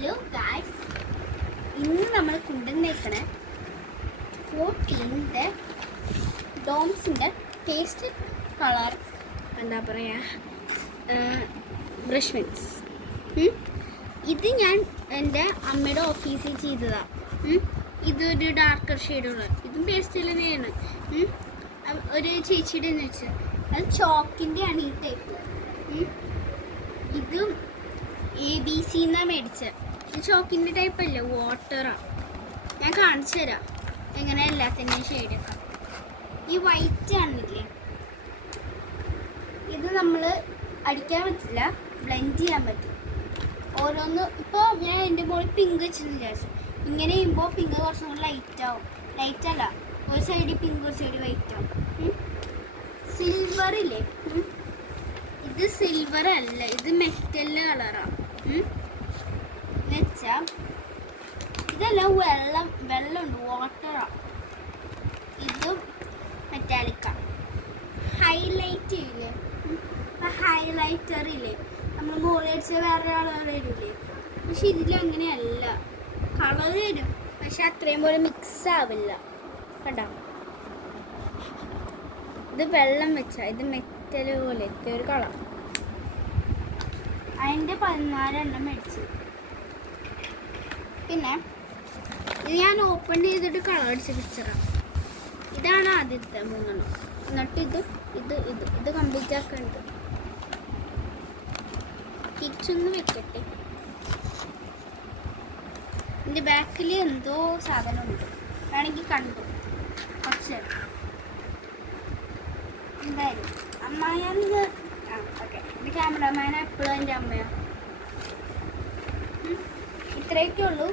Hello guys, ഇന്ന് നമ്മൾ കൊണ്ടുവന്നേക്കണേ 14ന്റെ ഡോംസിൻ്റെ taste colour എന്താ പറയുക ബ്രഷ് പെൻസ്. ഇത് ഞാൻ എൻ്റെ അമ്മയുടെ ഓഫീസിൽ ചെയ്തതാണ്. ഇതൊരു ഡാർക്കർ ഷെയ്ഡുള്ള ഇതും പേസ്റ്റിൽ തന്നെയാണ്. ഒരു ചേച്ചിയുടെ എന്ന് വെച്ചാൽ അത് ചോക്കിൻ്റെയാണ് ഈ ടൈപ്പ്. ഇത് ABC എന്നാണ് മേടിച്ചത്. ഇത് ചോക്കിൻ്റെ ടൈപ്പ് അല്ല, വാട്ടറാണ്. ഞാൻ കാണിച്ചു തരാം എങ്ങനെ എല്ലാത്തിൻ്റെയും ഷെയ്ഡൊക്കെ. ഈ വൈറ്റ് ആണില്ലേ, ഇത് നമ്മൾ അടിക്കാൻ പറ്റില്ല, ബ്ലെൻഡ് ചെയ്യാൻ പറ്റും. ഓരോന്ന് ഇപ്പോൾ ഞാൻ എൻ്റെ മുകളിൽ പിങ്ക് വെച്ചെന്ന് വിചാരിച്ചു. ഇങ്ങനെ ചെയ്യുമ്പോൾ പിങ്ക് കുറച്ചും കൂടി ലൈറ്റ് ആവും. ലൈറ്റ് അല്ല, ഒരു സൈഡിൽ പിങ്ക് ഒരു സൈഡിൽ വൈറ്റ് ആവും. സിൽവർ ഇല്ലേ, ഇത് സിൽവർ അല്ല, ഇത് മെറ്റലിൻ്റെ കളറാണ്. എന്നുവെച്ചാൽ ഇതെല്ലാം വെള്ളമുണ്ട്, വാട്ടറാണ്. ഇതും മെറ്റാലിക്കാണ്. ഹൈലൈറ്റ് ചെയ്യില്ലേ, ആ ഹൈലൈറ്ററില്ലേ നമ്മൾ മുകളിൽ അടിച്ച വേറെ കളർ വരില്ലേ, പക്ഷെ ഇതിൽ അങ്ങനെയല്ല. കളർ വരും പക്ഷെ അത്രയും പോലെ മിക്സ് ആവില്ല. കണ്ടോ, ഇത് വെള്ളം വെച്ചാൽ ഇത് മെറ്റൽ പോലത്തെ ഒരു കളർ. അതിൻ്റെ 14 എണ്ണം മേടിച്ചു. പിന്നെ ഇത് ഞാൻ ഓപ്പൺ ചെയ്തിട്ട് കളർ അടിച്ച പിക്ചറാണ്. ഇതാണ് ആദ്യത്തെ 3 എണ്ണം. എന്നിട്ട് ഇത് കംപ്ലീറ്റ് ആക്കുന്നുണ്ട്. തിരിച്ചൊന്ന് വെക്കട്ടെ. എൻ്റെ ബാക്കിൽ എന്തോ സാധനമുണ്ട്, വേണമെങ്കിൽ കണ്ടു കുറച്ച്. എന്തായാലും അമ്മായാന്ന് ഓക്കെ, എൻ്റെ ക്യാമറമാൻ എപ്പോഴും എൻ്റെ അമ്മയാണ്. ഇത്രയൊക്കെ ഉള്ളൂ.